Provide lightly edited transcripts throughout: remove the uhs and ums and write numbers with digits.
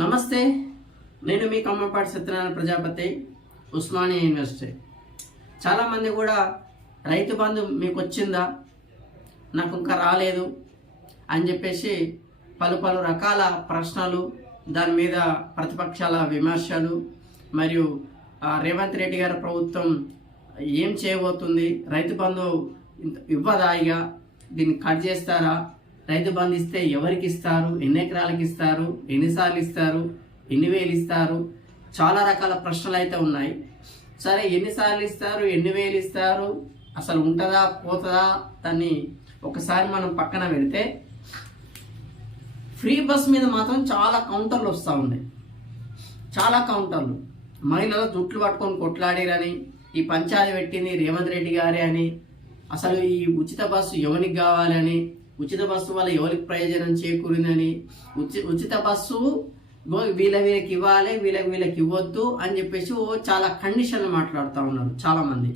నమస్తే, నేను మీ కమ్మపాటి సత్యనారాయణ ప్రజాపతి, ఉస్మానియా యూనివర్సిటీ. చాలామంది కూడా రైతు బంధు మీకు వచ్చిందా, నాకు ఇంకా రాలేదు అని చెప్పేసి పలు రకాల ప్రశ్నలు, దాని మీద ప్రతిపక్షాల విమర్శలు, మరియు రేవంత్ రెడ్డి గారి ప్రభుత్వం ఏం చేయబోతుంది, రైతు బంధు ఇవ్వదా, ఇక దీన్ని కట్ చేస్తారా, రైతు బంధు ఇస్తే ఎవరికి ఇస్తారు, ఎన్ని ఎకరాలకు ఇస్తారు, ఎన్నిసార్లు ఇస్తారు, ఎన్ని వేలు ఇస్తారు, చాలా రకాల ప్రశ్నలు అయితే ఉన్నాయి. సరే, ఎన్నిసార్లు ఇస్తారు, ఎన్ని వేలు ఇస్తారు, అసలు ఉంటుందా పోతుందా, దాన్ని ఒకసారి మనం పక్కన పెడితే ఫ్రీ బస్ మీద మాత్రం చాలా కౌంటర్లు వస్తూ ఉన్నాయి. చాలా కౌంటర్లు, మహిళలు జుట్లు పట్టుకొని కొట్లాడిరని, ఈ పంచాయతీ పెట్టింది రేవంత్ రెడ్డి గారే అని, అసలు ఈ ఉచిత బస్సు ఎవరికి కావాలని, ఉచిత బస్సు వల్ల ఎవరికి ప్రయోజనం చేకూరిందని, ఉచిత బస్సు వీళ్ళకి ఇవ్వాలి, వీళ్ళకి ఇవ్వద్దు అని చెప్పేసి చాలా కండిషన్లు మాట్లాడుతూ ఉన్నారు చాలామంది.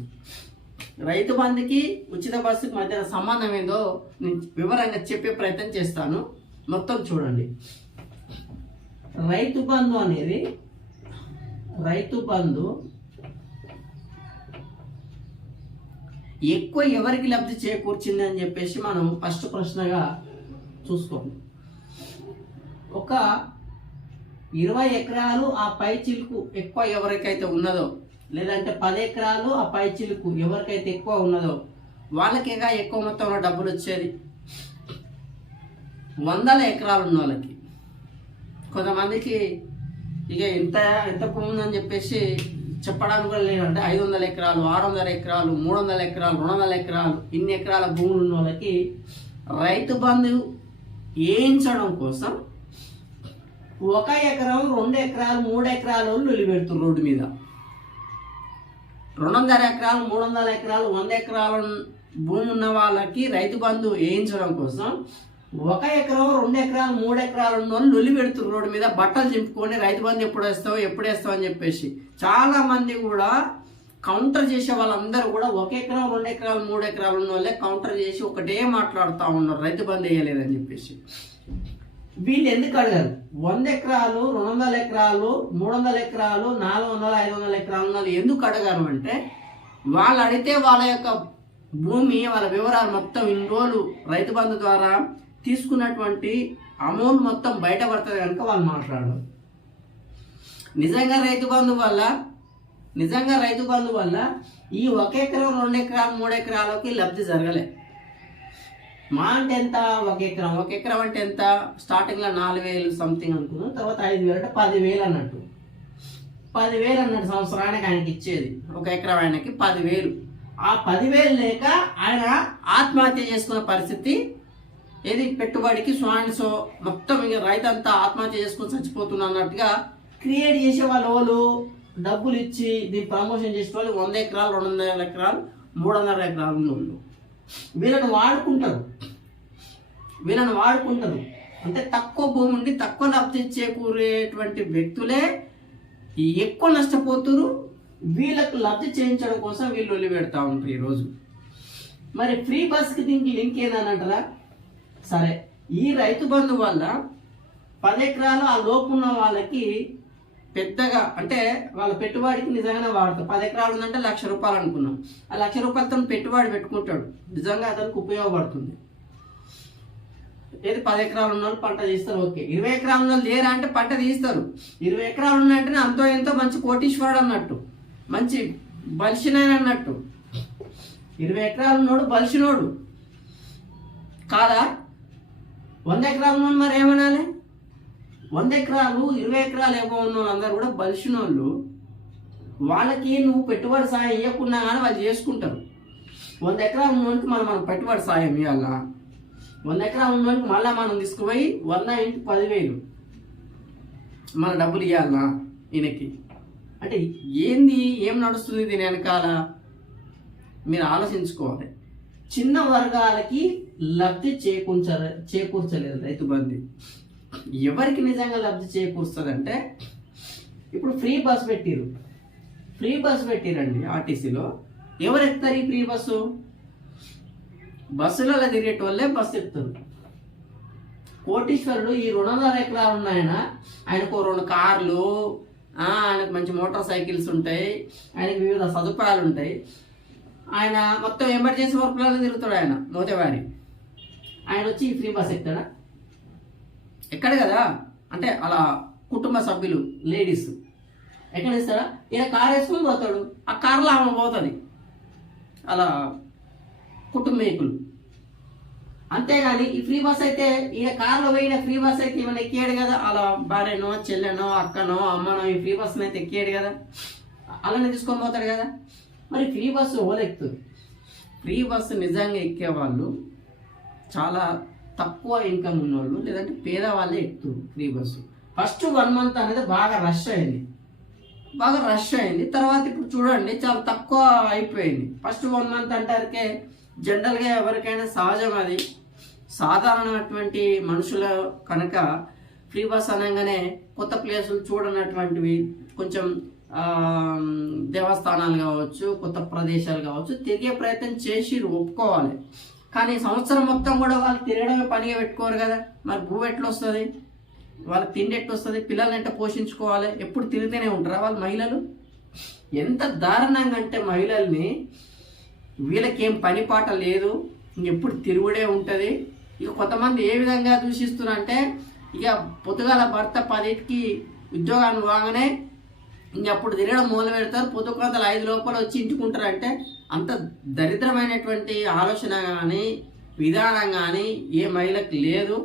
రైతు బంధుకి ఉచిత బస్సుకి మధ్య సంబంధం ఏందో నేను వివరంగా చెప్పే ప్రయత్నం చేస్తాను, మొత్తం చూడండి. రైతు బంధు అనేది, రైతు బంధు ఎక్కువ ఎవరికి లబ్ధి చేకూర్చింది అని చెప్పేసి మనం ఫస్ట్ ప్రశ్నగా చూసుకోండి. ఒక 20 ఎకరాలు ఆ పై చిలుకు ఎక్కువ ఎవరికైతే ఉన్నదో, లేదంటే 10 ఎకరాలు ఆ పై చిలుకు ఎవరికైతే ఎక్కువ ఉన్నదో వాళ్ళకేగా ఎక్కువ మొత్తంలో డబ్బులు వచ్చేది. 100 ఎకరాలు ఉన్న వాళ్ళకి, కొంతమందికి ఇక ఎంత భూమి ఉందని చెప్పేసి చెప్పడానికి కూడా లేదంటే 500 ఎకరాలు, 600 ఎకరాలు, 300 ఎకరాలు, 200 ఎకరాలు, ఇన్ని ఎకరాల భూములు ఉన్న వాళ్ళకి రైతు బంధు వేయించడం కోసం 1 ఎకరం, 2 ఎకరాలు, 3 ఎకరాలు నిలబెడుతున్నారు రోడ్డు మీద. 200 ఎకరాలు, 300 ఎకరాలు, 100 ఎకరాల భూమి ఉన్న వాళ్ళకి రైతు బంధు వేయించడం కోసం 1 ఎకరం, 2 ఎకరాలు, 3 ఎకరాలు ఉన్న వాళ్ళు నొల్లి పెడుతున్నారు రోడ్డు మీద, బట్టలు చింపుకొని రైతు బంధు ఎప్పుడు వేస్తావు అని చెప్పేసి. చాలా మంది కూడా కౌంటర్ చేసే వాళ్ళందరూ కూడా 1 ఎకరం, 2 ఎకరాలు, 3 ఎకరాలు ఉన్న వాళ్ళే కౌంటర్ చేసి ఒకటే మాట్లాడుతూ ఉన్నారు, రైతు బంధు వేయలేదని చెప్పేసి. వీళ్ళు ఎందుకు అడగారు? 100 ఎకరాలు, 200 ఎకరాలు, 300 ఎకరాలు, 400, 500 ఎకరాలు ఉన్న ఎందుకు అడగారు అంటే, వాళ్ళు అడిగితే వాళ్ళ యొక్క భూమి, వాళ్ళ వివరాలు మొత్తం ఇన్ని రోజులు రైతు బంధు ద్వారా తీసుకున్నటువంటి అమౌంట్ మొత్తం బయటపడుతుంది కనుక వాళ్ళు మాట్లాడరు. నిజంగా రైతు బంధు వల్ల ఈ 1 ఎకరం, 2 ఎకరాలు, 3 ఎకరాలకి లబ్ధి జరగలే. మా అంటే ఎంత? 1 ఎకరం అంటే ఎంత? స్టార్టింగ్లో 4,000 సంథింగ్ అనుకున్నాం, తర్వాత 5,000 అంటే 10,000 అన్నట్టు. 10,000 అన్నట్టు సంవత్సరానికి ఆయనకి ఇచ్చేది. 1 ఎకరం ఆయనకి 10,000. ఆ 10,000 లేక ఆయన ఆత్మహత్య చేసుకున్న పరిస్థితి. ఏది పెట్టుబడికి సో మొత్తం ఇక రైతంతా ఆత్మహత్య చేసుకొని చచ్చిపోతున్నా అన్నట్టుగా క్రియేట్ చేసే వాళ్ళు డబ్బులు ఇచ్చి దీన్ని ప్రమోషన్ చేసే వాళ్ళు 100 ఎకరాలు, 200 ఎకరాలు, 300 ఎకరాలు ఉన్న వాళ్ళు వీళ్ళని వాడుకుంటారు. అంటే తక్కువ భూమి ఉండి తక్కువ లబ్ధి చేకూరేటువంటి వ్యక్తులే ఎక్కువ నష్టపోతున్నారు. వీళ్ళకు లబ్ధి చేయించడం కోసం వీళ్ళు ఒలి పెడతా ఉంటారు ఈరోజు. మరి ఫ్రీ బస్కి దీనికి లింక్ ఏదని అంటారా? సరే, ఈ రైతు బంధు వల్ల 10 ఎకరాలు ఆ లోపు ఉన్న వాళ్ళకి పెద్దగా, అంటే వాళ్ళ పెట్టుబడికి నిజంగానే వాడతారు. 10 ఎకరాలు ఉందంటే 1,00,000 రూపాయలు అనుకున్నాం. ఆ 1,00,000 రూపాయలతో పెట్టుబడి పెట్టుకుంటాడు, నిజంగా అతనికి ఉపయోగపడుతుంది. ఏది 10 ఎకరాలు ఉన్న వాళ్ళు పంట తీస్తారు, ఓకే. 20 ఎకరాలు ఉన్న వాళ్ళు లేరా అంటే పంట తీస్తారు. 20 ఎకరాలు ఉన్నాయంటే అంతో ఎంతో మంచి కోటీశ్వరుడు అన్నట్టు, మంచి బలిసినాయన అన్నట్టు. 20 ఎకరాలు ఉన్నోడు బలిసినోడు కాదా? 100 ఎకరాలు ఉన్న మరి ఏమనాలి? 100 ఎకరాలు, 20 ఎకరాలు ఏమో ఉన్న వాళ్ళందరూ కూడా బలిసిన వాళ్ళు. వాళ్ళకి నువ్వు పెట్టుబడి సాయం ఇవ్వకున్నా కానీ వాళ్ళు చేసుకుంటారు. 100 ఎకరాలు ఉన్నోనికి మనం పెట్టుబడి సాయం ఇవ్వాలా? 100 ఎకరాలు ఉన్నోనికి మళ్ళీ మనం తీసుకుపోయి 100 × 10,000 మన డబ్బులు ఇవ్వాలా ఈయనకి? అంటే ఏం నడుస్తుంది దీని వెనకాల? మీరు ఆలోచించుకోవాలి. చిన్న వర్గాలకి లబ్ధి చేకూర్చలేదు రైతు బంధు. ఎవరికి నిజంగా లబ్ధి చేకూరుస్తుందంటే, ఇప్పుడు ఫ్రీ బస్ పెట్టిరండి ఆర్టీసీలో. ఎవరు ఎక్కుతారు ఈ ఫ్రీ బస్సు? బస్సులలో తిరిగేటోళ్ళే బస్సు ఎక్కుతారు. కోటీశ్వరుడు ఈ 200 ఎకరాలు ఉన్నాయన, ఆయనకు 2 కార్లు, ఆయనకు మంచి మోటార్ సైకిల్స్ ఉంటాయి, ఆయనకు వివిధ సదుపాయాలు ఉంటాయి. ఆయన మొత్తం ఎమర్జెన్సీ వర్క్లలో తిరుగుతాడు ఆయన మోతేవారి. ఆయన వచ్చి ఫ్రీ బస్ ఎక్కుతాడా? ఎక్కడ కదా. అంటే అలా కుటుంబ సభ్యులు లేడీస్ ఎక్కడ ఇస్తాడా? ఈయన కారు వేసుకొని పోతాడు, ఆ కార్లో ఆమె పోతుంది, అలా కుటుంబీకులు. అంతేగాని ఈ ఫ్రీ బస్ అయితే ఈయన కార్లో పోయిన ఫ్రీ బస్ అయితే ఈమెను ఎక్కాడు కదా, అలా భార్యనో చెల్లెనో అక్కనో అమ్మనో ఈ ఫ్రీ బస్ని అయితే ఎక్కాడు కదా, అలానే తీసుకొని పోతాడు కదా. మరి ఫ్రీ బస్సు ఎవరు ఎక్కుతారు? ఫ్రీ బస్సు నిజంగా ఎక్కేవాళ్ళు చాలా తక్కువ ఇన్కమ్ ఉన్నోళ్ళు, లేదంటే పేదవాళ్ళే ఎక్కుతారు ఫ్రీ బస్సు. ఫస్ట్ 1 month అనేది బాగా రష్ అయింది, తర్వాత ఇప్పుడు చూడండి చాలా తక్కువ అయిపోయింది. ఫస్ట్ 1 month అంటారికే జనరల్గా ఎవరికైనా సహజం, అది సాధారణమైనటువంటి మనుషుల కనుక ఫ్రీ బస్ అనగానే కొత్త ప్లేసులు చూడనటువంటివి, కొంచెం దేవస్థానాలు కావచ్చు, కొత్త ప్రదేశాలు కావచ్చు, తిరిగే ప్రయత్నం చేసి ఒప్పుకోవాలి. కానీ సంవత్సరం మొత్తం కూడా వాళ్ళు తిరగడమే పనిగా పెట్టుకోరు కదా. మరి భూ ఎట్లా వస్తుంది, వాళ్ళకి తిండి ఎట్లా వస్తుంది, పిల్లల్ని ఎట్లా పోషించుకోవాలి, ఎప్పుడు తిరుగుతూనే ఉంటారా వాళ్ళు మహిళలు? ఎంత దారుణంగా అంటే మహిళల్ని, వీళ్ళకేం పని పాట లేదు, ఇంకెప్పుడు తిరుగుడే ఉంటుంది. ఇక కొంతమంది ఏ విధంగా దూషిస్తున్నారంటే, ఇక పొద్దుగాల భర్త 10కి ఉద్యోగాన్ని పోగానే ఇంకప్పుడు తిరగడం మొదలు పెడతారు, పొద్దుగల 5 లోపల వచ్చి ఇంటికుంటారంటే అంత దరిద్రమైనటువంటి ఆలోచన కానీ విధానం కానీ ఏ మహిళకి లేదు.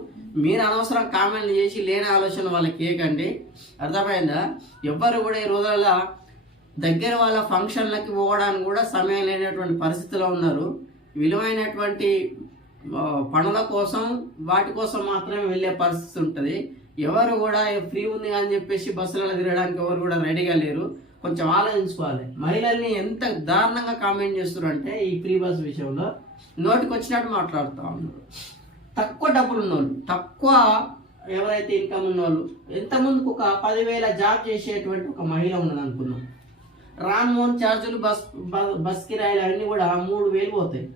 మీరు అనవసరం కామెంట్లు చేసి లేని ఆలోచన వాళ్ళకి ఏకండి, అర్థమైందా? ఎవ్వరు కూడా ఈ రోజుల్లో దగ్గర వాళ్ళ ఫంక్షన్లకి పోవడానికి కూడా సమయం లేనటువంటి పరిస్థితిలో ఉన్నారు. విలువైనటువంటి పనుల కోసం వాటి కోసం మాత్రమే వెళ్ళే పరిస్థితి ఉంటుంది. ఎవరు కూడా ఫ్రీ ఉంది అని చెప్పేసి బస్సులలో తిరగడానికి ఎవరు కూడా రెడీగా లేరు. కొంచెం ఆలోచించుకోవాలి. మహిళల్ని ఎంత దారుణంగా కామెంట్ చేస్తున్నారు అంటే ఈ ఫ్రీ బస్ విషయంలో నోటికి వచ్చినట్టు మాట్లాడుతూ ఉన్నారు. తక్కువ డబ్బులు ఉన్నోళ్ళు, తక్కువ ఎవరైతే ఇన్కమ్ ఉన్నోళ్ళు, ఎంతమందికి ఒక 10,000 జాబ్ చేసేటువంటి ఒక మహిళ ఉన్నది అనుకున్నాం. రాన్మోహన్ ఛార్జీలు, బస్ కిరాయిలు అన్నీ కూడా 3,000 పోతాయి.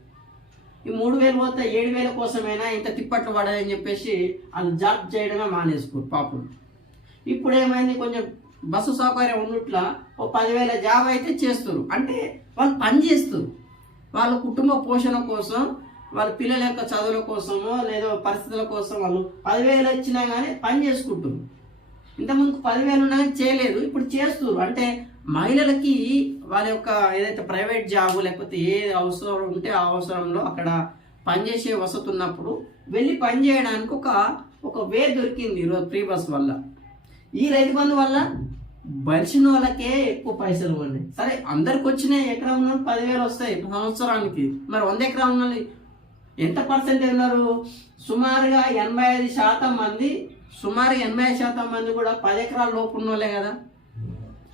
ఈ 3,000 పోతే 7,000 కోసమైనా ఇంత తిప్పట్లు పడదని చెప్పేసి అది జాబ్ చేయడమే మానేసుకోరు పాపం. ఇప్పుడు ఏమైంది, కొంచెం బస్సు సౌకర్యం ఉన్నట్ల ఓ 10,000 జాబ్ అయితే చేస్తారు. అంటే వాళ్ళు పని చేస్తారు, వాళ్ళ కుటుంబ పోషణ కోసం, వాళ్ళ పిల్లల యొక్క చదువుల కోసమో లేదో పరిస్థితుల కోసం వాళ్ళు 10,000 వచ్చినా కానీ పని చేసుకుంటారు. ఇంతకుముందు 10,000 ఉన్నా కానీ చేయలేదు, ఇప్పుడు చేస్తారు. అంటే మహిళలకి వాళ్ళ యొక్క ఏదైతే ప్రైవేట్ జాబు లేకపోతే ఏ అవసరం ఉంటే ఆ అవసరంలో అక్కడ పనిచేసే వసతి ఉన్నప్పుడు వెళ్ళి పని చేయడానికి ఒక వే దొరికింది ఈరోజు ఫ్రీ బస్ వల్ల. ఈ రైతు బంధు వల్ల బలిసిన వాళ్ళకే ఎక్కువ పైసలు ఉన్నాయి. సరే అందరికి వచ్చినాయి, ఎకరం ఉన్న 10,000 వస్తాయి సంవత్సరానికి. మరి 100 ఎకరం ఉన్న ఎంత పర్సెంటేజ్ ఉన్నారు? సుమారుగా 85% మంది, సుమారు 80% మంది కూడా 10 ఎకరాల లోపు ఉన్నోళ్ళే కదా.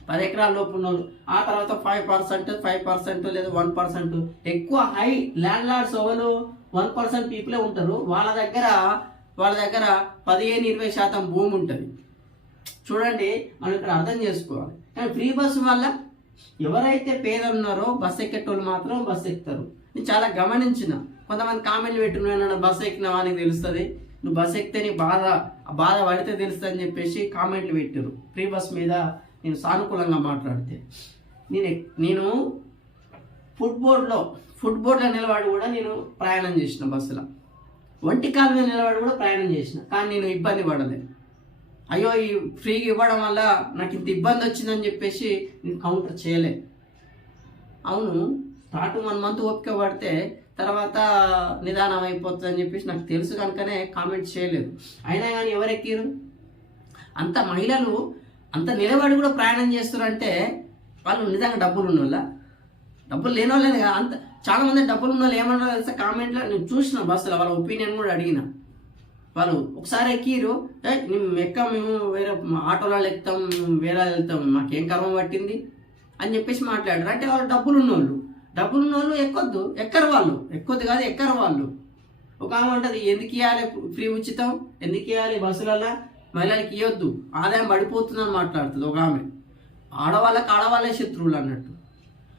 10 ఎకరాల లోపు ఉన్నోళ్ళు. ఆ తర్వాత 5% లేదా 1%. ఎక్కువ హై ల్యాండ్ లార్డ్స్ ఎవరు 1% పీపులే ఉంటారు. వాళ్ళ దగ్గర 15-20% భూమి ఉంటుంది. చూడండి, మనం ఇక్కడ అర్థం చేసుకోవాలి. కానీ ఫ్రీ బస్సు వల్ల ఎవరైతే పేదలు ఉన్నారో బస్సు ఎక్కేటోళ్ళు మాత్రం బస్సు ఎక్కుతారు. నేను చాలా గమనించిన, కొంతమంది కామెంట్లు పెట్టుకున్నాను, బస్సు ఎక్కిన వానికి తెలుస్తుంది, నువ్వు బస్సు ఎక్కితే నీ బాధ పడితే తెలుస్తుంది అని చెప్పేసి కామెంట్లు పెట్టారు. ఫ్రీ బస్ మీద నేను సానుకూలంగా మాట్లాడితే, నేను ఫుట్బోర్డ్లో నిలబడి కూడా నేను ప్రయాణం చేసిన, బస్సులో ఒంటి కాలు మీద నిలబడి కూడా ప్రయాణం చేసిన. కానీ నేను ఇబ్బంది పడలేదు. అయ్యో ఈ ఫ్రీగా ఇవ్వడం వల్ల నాకు ఇంత ఇబ్బంది వచ్చిందని చెప్పేసి నేను కౌంటర్ చేయలే. అవును, స్టార్ట్ 1 month ఓపిక పడితే తర్వాత నిదానం అయిపోతుంది అని చెప్పేసి నాకు తెలుసు కనుకనే కామెంట్ చేయలేదు. అయినా కానీ ఎవరు ఎక్కిరు? అంత మహిళలు అంత నిలబడి కూడా ప్రయాణం చేస్తున్నారంటే వాళ్ళు నిజంగా డబ్బులు ఉన్నోళ్ళ? డబ్బులు లేని వాళ్ళే కదా. అంత చాలామంది డబ్బులు ఉన్న వాళ్ళు ఏమన్నారో తెలుసా కామెంట్లో? నేను చూసిన బస్సులో వాళ్ళ ఒపీనియన్ కూడా అడిగిన. వాళ్ళు ఒకసారి ఎక్కిరు, మేము వేరే ఆటోలో ఎక్కుతాం, వేరే వెళ్తాం, మాకేం కర్మ పట్టింది అని చెప్పేసి మాట్లాడారు. అంటే వాళ్ళు డబ్బులు ఉన్నోళ్ళు ఎక్కరు వాళ్ళు. ఒక ఆమె ఉంటుంది, ఎందుకు ఇవ్వాలి ఫ్రీ ఉచితం, ఎందుకు ఇవ్వాలి బస్సులలో, మహిళలకి ఇవ్వద్దు, ఆదాయం పడిపోతుందని మాట్లాడుతుంది ఒక ఆమె. ఆడవాళ్ళే శత్రువులు అన్నట్టు.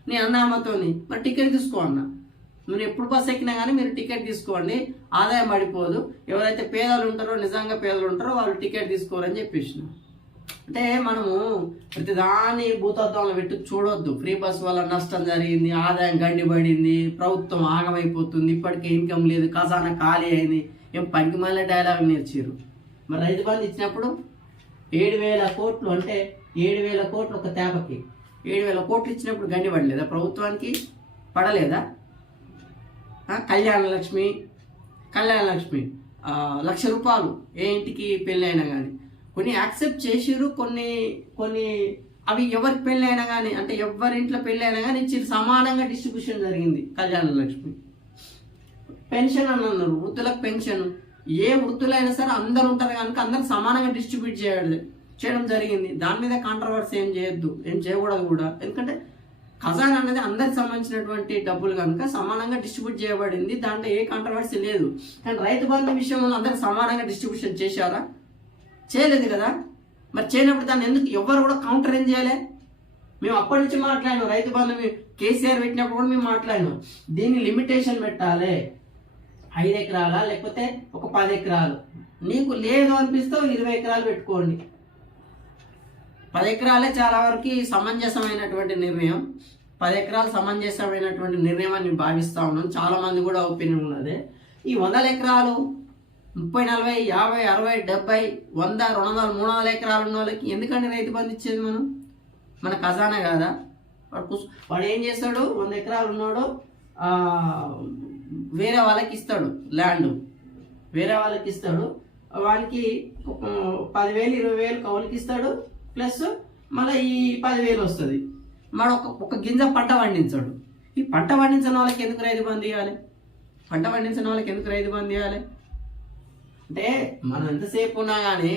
నేను అన్న ఆమెతోని, మరి టికెట్ తీసుకో అన్న, మీరు ఎప్పుడు బస్సు ఎక్కినా కానీ మీరు టికెట్ తీసుకోండి, ఆదాయం పడిపోదు. ఎవరైతే పేదలు ఉంటారో, నిజంగా పేదలు ఉంటారో వాళ్ళు టికెట్ తీసుకోరని చెప్పేసిన. అంటే మనము ప్రతిదాన్ని భూతత్వంలో పెట్టి చూడొద్దు. ఫ్రీ బస్ వల్ల నష్టం జరిగింది, ఆదాయం గండిపడింది, ప్రభుత్వం ఆగమైపోతుంది, ఇప్పటికే ఇన్కమ్ లేదు, ఖజానా ఖాళీ అయింది, ఏం పనికి మళ్ళీ డైలాగ్ నేర్చారు. మరి రైతు బంధు ఇచ్చినప్పుడు 7,000 కోట్లు, అంటే 7,000 కోట్లు ఒక తేపకి 7,000 కోట్లు ఇచ్చినప్పుడు గండిపడలేదా ప్రభుత్వానికి? పడలేదా? కళ్యాణ లక్ష్మి 1,00,000 రూపాయలు ఏ ఇంటికి పెళ్ళి అయినా కానీ కొన్ని యాక్సెప్ట్ చేసిరు, కొన్ని అవి ఎవరికి పెళ్ళి అయినా కానీ, అంటే ఎవరింట్లో పెళ్ళి అయినా కానీ ఇచ్చి సమానంగా డిస్ట్రిబ్యూషన్ జరిగింది. కళ్యాణ లక్ష్మి పెన్షన్ అని అన్నారు, వృద్ధులకు పెన్షన్, ఏ వృద్ధులైనా సరే అందరు ఉంటారు కనుక అందరు సమానంగా డిస్ట్రిబ్యూట్ చేయడం జరిగింది. దాని మీద కాంట్రవర్సీ ఏం చేయొద్దు, ఏం చేయకూడదు కూడా. ఎందుకంటే ఖజానా అనేది అందరికి సంబంధించినటువంటి డబ్బులు కనుక సమానంగా డిస్ట్రిబ్యూట్ చేయబడింది, దాంట్లో ఏ కాంట్రవర్సీ లేదు. కానీ రైతు బంధు విషయంలో అందరు సమానంగా డిస్ట్రిబ్యూషన్ చేశారా? చేయలేదు కదా. మరి చేయనప్పుడు దాన్ని ఎందుకు ఎవరు కూడా కౌంటర్ ఏం చేయలే? మేము అప్పటి నుంచి మాట్లాడినాం, రైతు బంధు కేసీఆర్ పెట్టినప్పుడు కూడా మేము మాట్లాడినాం, దీన్ని లిమిటేషన్ పెట్టాలి. 5 ఎకరాలా లేకపోతే ఒక 10 ఎకరాలు, నీకు లేదు అనిపిస్తే 20 ఎకరాలు పెట్టుకోండి. 10 ఎకరాలే చాలా వరకు సమంజసమైనటువంటి నిర్ణయం. 10 ఎకరాలు సమంజసమైనటువంటి నిర్ణయం అని భావిస్తూ ఉన్నాం. చాలా మంది కూడా ఒపీనియన్ ఉన్నది. ఈ 100 ఎకరాలు 30, 40, 50, 60, 70, 100, 200, 300 ఎకరాలు ఉన్న వాళ్ళకి ఎందుకంటే రైతు బంధు ఇచ్చేది? మన ఖజానా కాదా? వాడు ఏం చేస్తాడు? 100 ఎకరాలు ఉన్నాడు, వేరే వాళ్ళకి ఇస్తాడు, ల్యాండ్ వేరే వాళ్ళకి ఇస్తాడు, వానికి 10,000, 20,000 కౌలుకి ఇస్తాడు, ప్లస్ మళ్ళీ ఈ 10,000 వస్తుంది. మన ఒక గింజ పంట పండించాడు. ఈ పంట పండించిన వాళ్ళకి ఎందుకు రైతు బంధు ఇవ్వాలి? అంటే మనం ఎంతసేపు ఉన్నా కానీ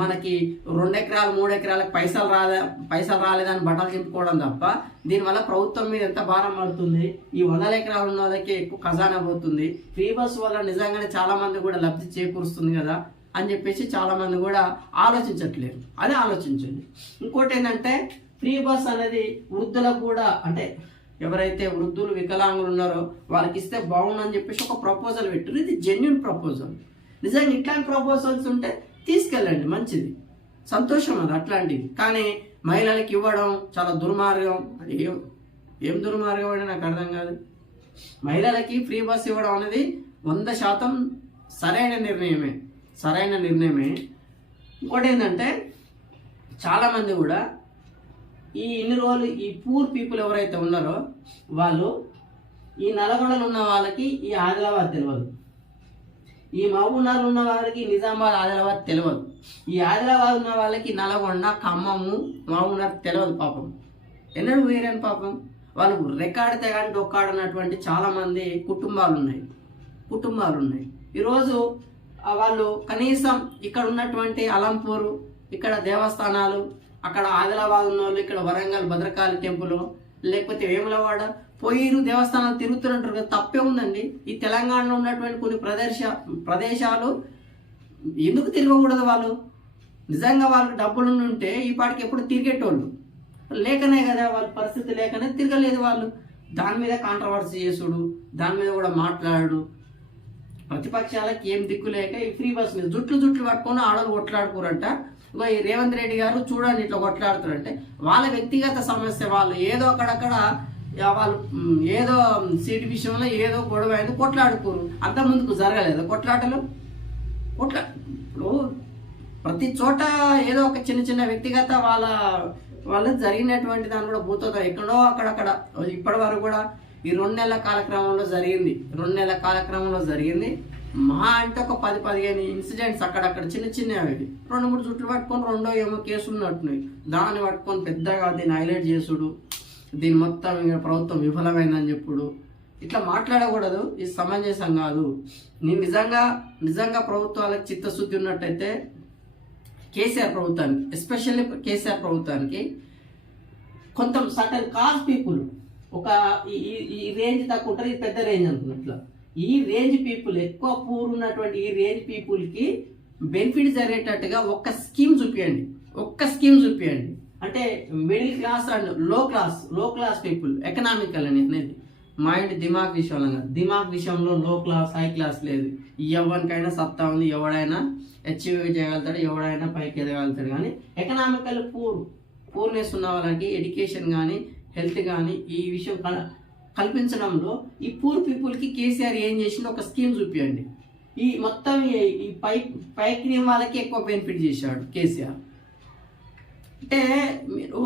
మనకి 2 ఎకరాలు 3 ఎకరాలకు పైసలు రాలేదని బట్టలు చెప్పుకోవడం తప్ప దీనివల్ల ప్రభుత్వం మీద ఎంత భారం పడుతుంది? ఈ 100 ఎకరాలు ఉన్న వాళ్ళకి ఎక్కువ ఖజానా పోతుంది. ఫ్రీ బస్ వల్ల నిజంగానే చాలా మంది కూడా లబ్ధి చేకూరుస్తుంది కదా అని చెప్పేసి చాలా మంది కూడా ఆలోచించట్లేరు. అదే ఆలోచించండి. ఇంకోటి ఏంటంటే ఫ్రీ బస్ అనేది వృద్ధులకు కూడా, అంటే ఎవరైతే వృద్ధులు వికలాంగులు ఉన్నారో వాళ్ళకి ఇస్తే బాగుందని చెప్పేసి ఒక ప్రపోజల్ పెట్టారు. ఇది జెన్యున్ ప్రపోజల్. నిజంగా ఇట్లాంటి ప్రపోజల్స్ ఉంటే తీసుకెళ్ళండి, మంచిది, సంతోషం అది అట్లాంటివి. కానీ మహిళలకు ఇవ్వడం చాలా దుర్మార్గం. అది ఏం దుర్మార్గం అని నాకు అర్థం కాదు. మహిళలకి ఫ్రీ బస్ ఇవ్వడం అనేది 100% సరైన నిర్ణయమే. ఇంకోటి ఏంటంటే చాలామంది కూడా ఇన్ని రోజులు ఈ పూర్ పీపుల్ ఎవరైతే ఉన్నారో వాళ్ళు ఈ నల్గొండలో ఉన్న వాళ్ళకి ఈ ఆదిలాబాద్ తెలియదు, ఈ మహబూబ్నగర్ ఉన్న వాళ్ళకి నిజామాబాద్ ఆదిలాబాద్ తెలియదు, ఈ ఆదిలాబాద్ ఉన్న వాళ్ళకి నల్గొండ, ఖమ్మము, మహబూబ్నగర్ తెలియదు. పాపం ఎన్నడూ వేరేని పాపం. వాళ్ళు రెక్కాడితే కానీ డొక్కాడనటువంటి చాలామంది కుటుంబాలు ఉన్నాయి. ఈరోజు వాళ్ళు కనీసం ఇక్కడ ఉన్నటువంటి అలంపూరు, ఇక్కడ దేవస్థానాలు, అక్కడ ఆదిలాబాద్ ఉన్న వాళ్ళు ఇక్కడ వరంగల్ భద్రకాళి టెంపుల్ లేకపోతే వేములవాడ పోయిరు దేవస్థానాలు తిరుగుతుంటారు కదా, తప్పే ఉందండి. ఈ తెలంగాణలో ఉన్నటువంటి కొన్ని ప్రదేశాలు ఎందుకు తిరగకూడదు? వాళ్ళు నిజంగా వాళ్ళకి డబ్బులు ఉంటే ఈ పాటికి ఎప్పుడు తిరిగేటోళ్ళు, లేకనే కదా వాళ్ళ పరిస్థితి లేకనే తిరగలేదు వాళ్ళు. దాని మీద కాంట్రవర్సీ చేసుడు, దాని మీద కూడా మాట్లాడు. ప్రతిపక్షాలకి ఏం దిక్కు లేక ఈ ఫ్రీ బస్ మీద జుట్లు పట్టుకొని ఆడలు కొట్లాడుకోరంట. ఈ రేవంత్ రెడ్డి గారు చూడండి ఇట్లా కొట్లాడుతారంటే వాళ్ళ వ్యక్తిగత సమస్య. వాళ్ళు ఏదో అక్కడక్కడ వాళ్ళు ఏదో సీటు విషయంలో ఏదో గొడవ అయింది, కొట్లాడుకోరు. అంత ముందుకు జరగలేదు కొట్లాటలు. ఇప్పుడు ప్రతి చోట ఏదో ఒక చిన్న వ్యక్తిగత వాళ్ళ జరిగినటువంటి దాన్ని కూడా భూతో ఎక్కడో అక్కడక్కడ ఇప్పటి వరకు కూడా ఈ 2 నెలల కాలక్రమంలో జరిగింది. మహా అంటే ఒక 10-15 ఇన్సిడెంట్స్ అక్కడక్కడ చిన్నవి 2-3 జుట్లు పట్టుకొని రెండో ఏమో కేసులు ఉన్నట్టున్నాయి. దాన్ని పట్టుకొని పెద్దగా దీన్ని హైలైట్ చేసుడు, దీని మొత్తం ఇంకా ప్రభుత్వం విఫలమైందని చెప్పుడు, ఇట్లా మాట్లాడకూడదు. ఇది సమంజసం కాదు. నేను నిజంగా ప్రభుత్వాలకు చిత్తశుద్ధి ఉన్నట్టయితే కేసీఆర్ ప్రభుత్వానికి, ఎస్పెషల్లీ కేసీఆర్ ప్రభుత్వానికి కొంత సర్టన్ కాజ్ పీపుల్, ఒక ఈ రేంజ్ తక్కువ ఉంటుంది, ఇది పెద్ద రేంజ్ అనుకున్నట్లు, ఈ రేంజ్ పీపుల్ ఎక్కువ పూర్ ఉన్నటువంటి ఈ రేంజ్ పీపుల్కి బెనిఫిట్ జరిగేటట్టుగా ఒక్క స్కీమ్ చూపించండి. అంటే మిడిల్ క్లాస్ అండ్ లో క్లాస్ పీపుల్, ఎకనామికల్ అనేది మైండ్ దిమాగ్ విషయంలో కాదు. దిమాగ్ విషయంలో లో క్లాస్ హై క్లాస్ లేదు. ఎవరికైనా సత్తా ఉంది, ఎవడైనా అచీవ్ చేయగలుగుతాడు, ఎవడైనా పైకి ఎదగలుగుతాడు. కానీ ఎకనామికల్ పూర్నెస్ ఉన్న వాళ్ళకి ఎడ్యుకేషన్ కానీ హెల్త్ కానీ ఈ విషయం కల్పించడంలో ఈ పూర్ పీపుల్కి కేసీఆర్ ఏం చేసిందో ఒక స్కీమ్ చూపించండి. ఈ మొత్తం ఈ పైకి వాళ్ళకి ఎక్కువ బెనిఫిట్ చేశాడు కేసీఆర్. అంటే మీరు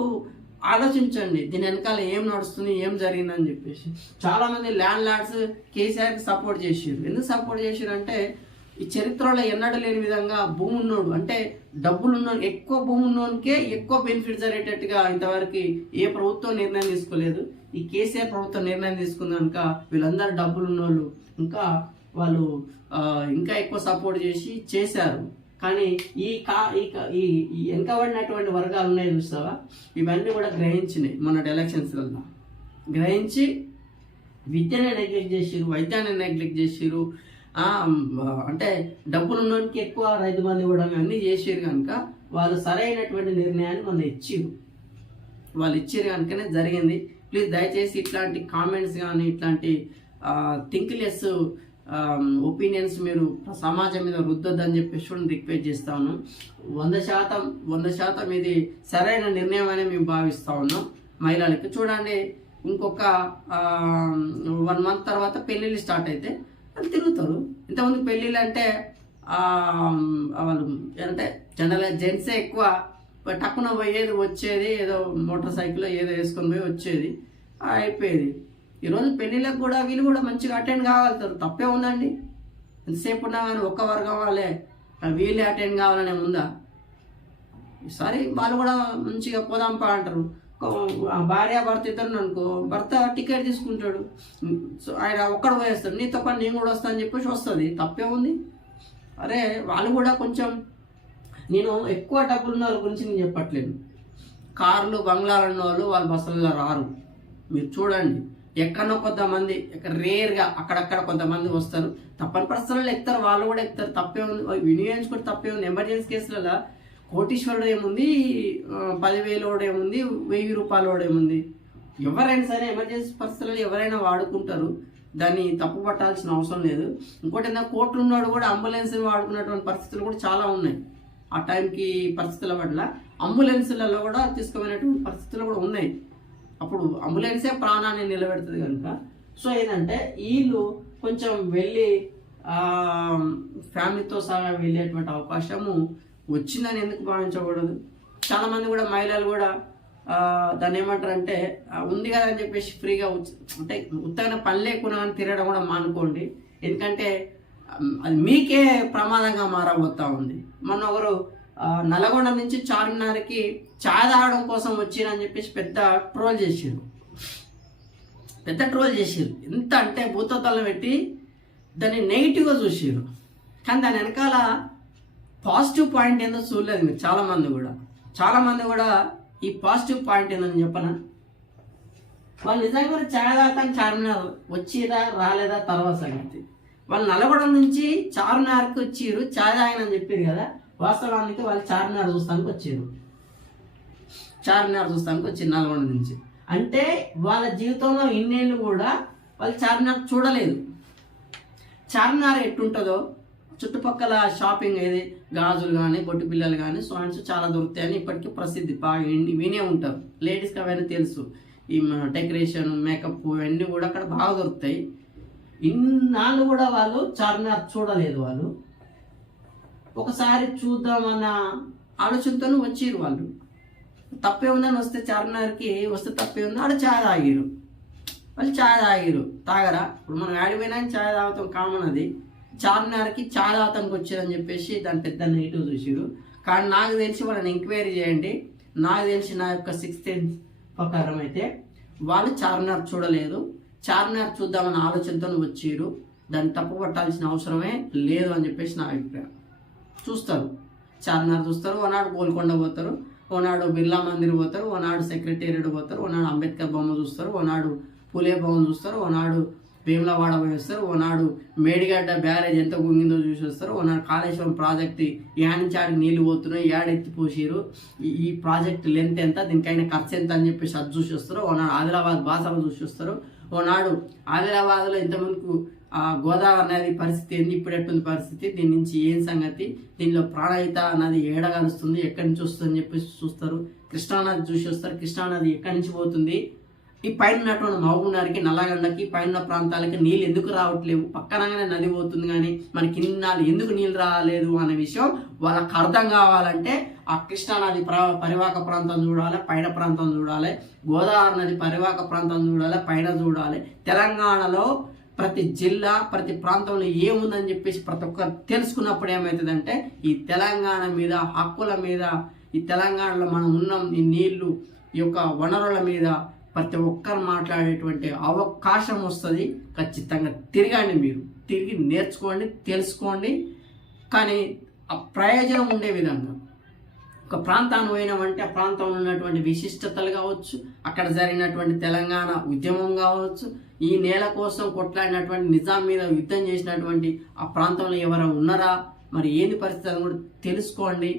ఆలోచించండి దీని వెనకాల ఏం నడుస్తుంది, ఏం జరిగిందని చెప్పేసి. చాలామంది ల్యాండ్ లార్డ్స్ కేసీఆర్కి సపోర్ట్ చేసారు. ఎందుకు సపోర్ట్ చేసారు అంటే ఈ చరిత్రలో ఎన్నడూ లేని విధంగా భూమి ఉన్నోడు, అంటే డబ్బులు ఉన్నోడు, ఎక్కువ భూమి ఉన్నోనికే ఎక్కువ బెనిఫిట్ జరిగేటట్టుగా ఇంతవరకు ఏ ప్రభుత్వం నిర్ణయం తీసుకోలేదు. ఈ కేసీఆర్ ప్రభుత్వం నిర్ణయం తీసుకుంది కనుక వీళ్ళందరూ డబ్బులు ఉన్నోళ్ళు ఇంకా వాళ్ళు ఇంకా ఎక్కువ సపోర్ట్ చేశారు. కానీ ఈ వెనకబడినటువంటి వర్గాలు ఉన్నాయి చూస్తావా, ఇవన్నీ కూడా గ్రహించినాయి మొన్నటి ఎలక్షన్స్లలో. గ్రహించి విద్యనే నెగ్లెక్ట్ చేసిరు, వైద్యాన్ని నెగ్లెక్ట్ చేసిరు. అంటే డబ్బులు ఉన్నోనికి ఎక్కువ రైతు బంధు ఇవ్వడం అన్నీ చేసారు కనుక వాళ్ళు సరైనటువంటి నిర్ణయాన్ని మొన్న ఇచ్చిరు. వాళ్ళు ఇచ్చిరు కనుకనే జరిగింది. ప్లీజ్ దయచేసి ఇట్లాంటి కామెంట్స్ కానీ ఇట్లాంటి థింక్లెస్ ఒపీనియన్స్ మీరు సమాజం మీద రుద్దొద్దని చెప్పేసి రిక్వెస్ట్ చేస్తా ఉన్నాం. 100% ఇది సరైన నిర్ణయం అని మేము భావిస్తూ ఉన్నాం. మహిళలకి చూడండి, ఇంకొక 1 month తర్వాత పెళ్ళిళ్ళు స్టార్ట్ అయితే వాళ్ళు తిరుగుతారు. ఇంతమంది పెళ్ళిళ్ళు అంటే వాళ్ళు అంటే జనరల్గా జెంట్సే ఎక్కువ టక్కున పోయేది వచ్చేది, ఏదో మోటార్ సైకిల్ ఏదో వేసుకొని పోయి వచ్చేది అయిపోయేది. ఈరోజు పెళ్ళిళ్ళకి కూడా వీళ్ళు కూడా మంచిగా అటెండ్ కాగలుగుతారు, తప్పే ఉందండి. ఎంతసేపు ఉన్నా కానీ ఒక్క వర్గం వాళ్ళే వీళ్ళే అటెండ్ కావాలనే ఉందా? ఈసారి వాళ్ళు కూడా మంచిగా పోదాంపా అంటారు. భార్య భర్త ఇద్దరు అనుకో, భర్త టికెట్ తీసుకుంటాడు, సో ఆయన ఒక్కడ పోయేస్తాడు, నీతో పని నేను కూడా వస్తా అని చెప్పేసి వస్తుంది, తప్పే ఉంది. అరే వాళ్ళు కూడా కొంచెం, నేను ఎక్కువ డబ్బులు ఉన్న వాళ్ళ గురించి నేను చెప్పట్లేదు. కార్లు బంగ్లాలు ఉన్న వాళ్ళు బస్సులలో రారు. మీరు చూడండి, ఎక్కడో కొంతమంది రేర్గా అక్కడక్కడ కొంతమంది వస్తారు, తప్పని పరిస్థితుల్లో ఎక్కుతారు, వాళ్ళు కూడా ఎక్కుతారు, తప్పే ఉంది. వినియోగించుకుంటే తప్పే ఉంది. ఎమర్జెన్సీ కేసులలో కోటీశ్వరుడు ఏముంది, 10,000 ఏముంది, 1,000 రూపాయలు ఏముంది. ఎవరైనా సరే ఎమర్జెన్సీ పరిస్థితుల్లో ఎవరైనా వాడుకుంటారు, దాన్ని తప్పు పట్టాల్సిన అవసరం లేదు. ఇంకోటి ఏంటంటే కోట్లు ఉన్నాడు కూడా అంబులెన్స్ని వాడుకున్నటువంటి పరిస్థితులు కూడా చాలా ఉన్నాయి. ఆ టైంకి పరిస్థితుల పట్ల అంబులెన్సులలో కూడా తీసుకుపోయినటువంటి పరిస్థితులు కూడా ఉన్నాయి. అప్పుడు అంబులెన్సే ప్రాణాన్ని నిలబెడుతుంది కనుక. సో ఏంటంటే వీళ్ళు కొంచెం వెళ్ళి ఫ్యామిలీతో సహా వెళ్ళేటువంటి అవకాశము వచ్చిందని ఎందుకు భావించకూడదు? చాలామంది కూడా మహిళలు కూడా దాన్ని ఏమంటారంటే ఉంది కదా అని చెప్పేసి ఫ్రీగా అంటే ఉత్తగా పని లేకుండా తిరగడం కూడా మానుకోండి. ఎందుకంటే అది మీకే ప్రమాదంగా మారబోతా ఉంది. మొన్న ఒకరు నల్గొండ నుంచి చార్మినార్కి చాయ్ తాగడం కోసం వచ్చిరని చెప్పేసి పెద్ద ట్రోల్ చేసారు. ఎంత అంటే భూతత్వాలను పెట్టి దాన్ని నెగిటివ్గా చూసారు. కానీ దాని వెనకాల పాజిటివ్ పాయింట్ ఏందో చూడలేదు మీరు. చాలామంది కూడా ఈ పాజిటివ్ పాయింట్ ఏందని చెప్పనా, వాళ్ళు నిజంగా కూడా చాయ్ తాగుతాను చార్మినార్ వచ్చిరా రాలేదా తర్వాత సంగతి. వాళ్ళు నల్గొండ నుంచి చార్మినార్కి వచ్చిర్రు, చాయ్ తాగినని చెప్పారు కదా, వాస్తవానికి వాళ్ళు చార్మినార్ చూస్తానికి వచ్చారు నల్గొండ నుంచి. అంటే వాళ్ళ జీవితంలో ఇన్నేళ్ళు కూడా వాళ్ళు చార్మినార్ చూడలేదు. చార్మినార్ ఎట్టుంటుందో చుట్టుపక్కల షాపింగ్ ఏది గాజులు కానీ బొట్టు పిల్లలు కానీ సాంగ్స్ చాలా దొరుకుతాయని ఇప్పటికీ ప్రసిద్ధి, బాగా వినే ఉంటారు. లేడీస్కి అవన్నీ తెలుసు. ఈ డెకరేషన్ మేకప్ ఇవన్నీ కూడా అక్కడ బాగా దొరుకుతాయి. ఇన్నాళ్ళు కూడా వాళ్ళు చార్మినార్ చూడలేదు. వాళ్ళు ఒకసారి చూద్దామన్న ఆలోచనతో వచ్చిర్రు. వాళ్ళు తప్పే ఉందని వస్తే చార్మినార్కి వస్తే తప్పే ఉంది, ఆడ చాయ్ తాగిరు. వాళ్ళు చాయ్ తాగరా? ఇప్పుడు మనం ఆడిపోయినా చాయ్ తాగుతాం, కామన్ అది. చార్మినార్కి చాయ్ తాగటానికి వచ్చారని చెప్పేసి దాని పెద్ద నెగిటివ్ చూసారు. కానీ నాకు తెలిసి వాళ్ళని ఎంక్వైరీ చేయండి. నాకు తెలిసి నా యొక్క 6th sense ప్రకారం అయితే వాళ్ళు చార్మినార్ చూడలేదు. చార్మినార్ చూద్దామన్న ఆలోచనతో వచ్చిర్రు. దాన్ని తప్పు పట్టాల్సిన అవసరమే లేదు అని చెప్పేసి నా అభిప్రాయం. చూస్తారు, చార్మినార్ చూస్తారు, ఓనాడు గోల్కొండ పోతారు, ఓనాడు బిర్లా మందిర్ పోతారు, ఓనాడు సెక్రటేరియట్ పోతారు, ఓనాడు అంబేద్కర్ బొమ్మ చూస్తారు, ఓనాడు పూలే భవన్ చూస్తారు, ఓనాడు వేములవాడ పోయి వస్తారు, ఓనాడు మేడిగడ్డ బ్యారేజ్ ఎంత గుంగిందో చూసి వస్తారు, ఓనాడు కాళేశ్వరం ప్రాజెక్టు యాడించాడి నీళ్లు పోతున్నాయి, ఏడెత్తి పోసిరు, ఈ ప్రాజెక్టు లెంత్ ఎంత, దీనికైనా ఖర్చు ఎంత అని చెప్పేసి అది చూసి వస్తారు, ఓనాడు ఆదిలాబాద్ బాసర చూసి వస్తారు, ఓనాడు ఆదిలాబాద్లో ఇంతమందికి గోదావరి నది పరిస్థితి ఏంది, ఇప్పుడు ఎట్టుంది పరిస్థితి, దీని నుంచి ఏం సంగతి, దీనిలో ప్రాణహిత నది ఏడగలుస్తుంది, ఎక్కడి నుంచి వస్తుందని చెప్పేసి చూస్తారు. కృష్ణానది చూసి వస్తారు, కృష్ణానది ఎక్కడి నుంచి పోతుంది, ఈ పైన ఉన్నటువంటి మహబూబ్నగర్కి నల్లగండకి పైన ప్రాంతాలకి నీళ్ళు ఎందుకు రావట్లేవు, పక్కనగానే నది పోతుంది కానీ మన కింద ఎందుకు నీళ్ళు రాలేదు అనే విషయం వాళ్ళకి అర్థం కావాలంటే ఆ కృష్ణానది పరివాహక ప్రాంతం చూడాలి, పైన ప్రాంతం చూడాలి, గోదావరి నది పరివాహక ప్రాంతం చూడాలి, పైన చూడాలి. తెలంగాణలో ప్రతి జిల్లా ప్రతి ప్రాంతంలో ఏముందని చెప్పేసి ప్రతి ఒక్కరు తెలుసుకున్నప్పుడు ఏమవుతుందంటే ఈ తెలంగాణ మీద, హక్కుల మీద, ఈ తెలంగాణలో మనం ఉన్నాం, ఈ నీళ్లు, ఈ యొక్క వనరుల మీద ప్రతి ఒక్కరు మాట్లాడేటువంటి అవకాశం వస్తుంది. ఖచ్చితంగా తిరగండి, మీరు తిరిగి నేర్చుకోండి, తెలుసుకోండి. కానీ ఆ ప్రయోజనం ఉండే విధంగా ఒక ప్రాంతాన్ని పోయినామంటే ఆ ప్రాంతంలో ఉన్నటువంటి విశిష్టతలు కావచ్చు, అక్కడ జరిగినటువంటి తెలంగాణ ఉద్యమం కావచ్చు, ఈ నేల కోసం కొట్లాడినటువంటి నిజాం మీద యుద్ధం చేసినటువంటి ఆ ప్రాంతంలో ఎవరైనా ఉన్నారా, మరి ఏంది పరిస్థితి అని కూడా తెలుసుకోండి.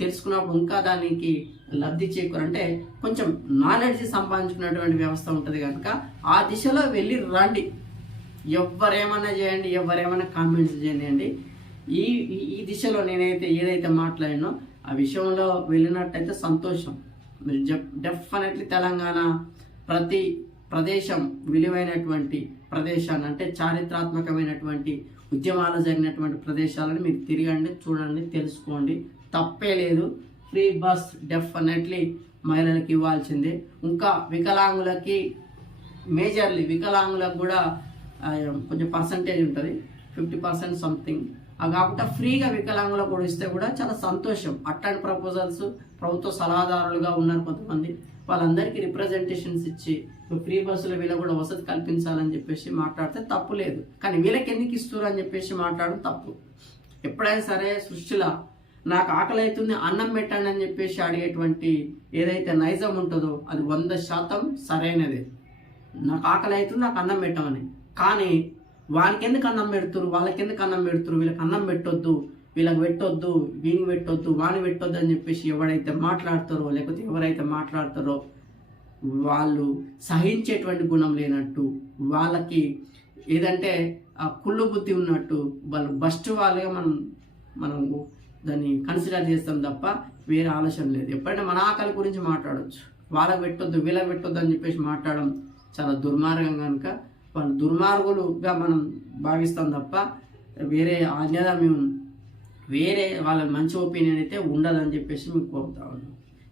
తెలుసుకున్నప్పుడు ఇంకా దానికి లబ్ధి చేకూరంటే కొంచెం నాలెడ్జ్ సంపాదించుకున్నటువంటి వ్యవస్థ ఉంటుంది కనుక ఆ దిశలో వెళ్ళి రండి. ఎవరేమన్నా చేయండి, ఎవరేమన్నా కామెంట్స్ చేయండి. ఈ ఈ దిశలో నేనైతే ఏదైతే మాట్లాడినో ఆ విషయంలో వెళ్ళినట్టయితే సంతోషం. మీరు డెఫినెట్లీ తెలంగాణ ప్రతి ప్రదేశం విలువైనటువంటి ప్రదేశాన్ని, అంటే చారిత్రాత్మకమైనటువంటి ఉద్యమాలు జరిగినటువంటి ప్రదేశాలను మీరు తిరగండి, చూడండి, తెలుసుకోండి. తప్పే లేదు. ఫ్రీ బస్ డెఫినెట్లీ మహిళలకు ఇవ్వాల్సిందే. ఇంకా వికలాంగులకి మేజర్లీ వికలాంగులకు కూడా కొంచెం పర్సంటేజ్ ఉంటుంది, 50% సంథింగ్. అది కాకుండా ఫ్రీగా వికలాంగులకు కూడా ఇస్తే కూడా చాలా సంతోషం. అట్లాంటి ప్రపోజల్స్ ప్రభుత్వ సలహాదారులుగా ఉన్నారు కొంతమంది, వాళ్ళందరికీ రిప్రజెంటేషన్స్ ఇచ్చి ఫ్రీ బస్సులో వీళ్ళకి కూడా వసతి కల్పించాలని చెప్పేసి మాట్లాడితే తప్పు లేదు. కానీ వీళ్ళకి ఎందుకు ఇస్తారు అని చెప్పేసి మాట్లాడడం తప్పు. ఎప్పుడైనా సరే సృష్టిలో నాకు ఆకలి అవుతుంది అన్నం పెట్టండి అని చెప్పేసి అడిగేటువంటి ఏదైతే నైజం ఉంటుందో అది 100% సరైనదే. నాకు ఆకలి అవుతుంది, నాకు అన్నం పెట్టమని. కానీ వానికి ఎందుకు అన్నం పెడుతురు, వాళ్ళకి ఎందుకు అన్నం పెడుతురు, వీళ్ళకి అన్నం పెట్టొద్దు, వీళ్ళకి పెట్టొద్దు, వీనికి పెట్టొద్దు, వాని పెట్టొద్దు అని చెప్పేసి ఎవరైతే మాట్లాడతారో, లేకపోతే ఎవరైతే మాట్లాడతారో వాళ్ళు సహించేటువంటి గుణం లేనట్టు, వాళ్ళకి ఏదంటే ఆ కుళ్ళు బుద్ధి ఉన్నట్టు, వాళ్ళు బస్ట్ వాళ్ళుగా మనం దాన్ని కన్సిడర్ చేస్తాం తప్ప వేరే ఆలోచన లేదు. ఎప్పుడైనా మన ఆకలి గురించి మాట్లాడవచ్చు, వాళ్ళకి పెట్టొద్దు, వీళ్ళకి పెట్టొద్దు అని చెప్పేసి మాట్లాడడం చాలా దుర్మార్గం. కనుక వాళ్ళు దుర్మార్గులుగా మనం భావిస్తాం తప్ప వేరే అన్యదా మేము వేరే వాళ్ళ మంచి ఒపీనియన్ అయితే ఉండదని చెప్పేసి మీకు కోరుతా ఉన్నాం.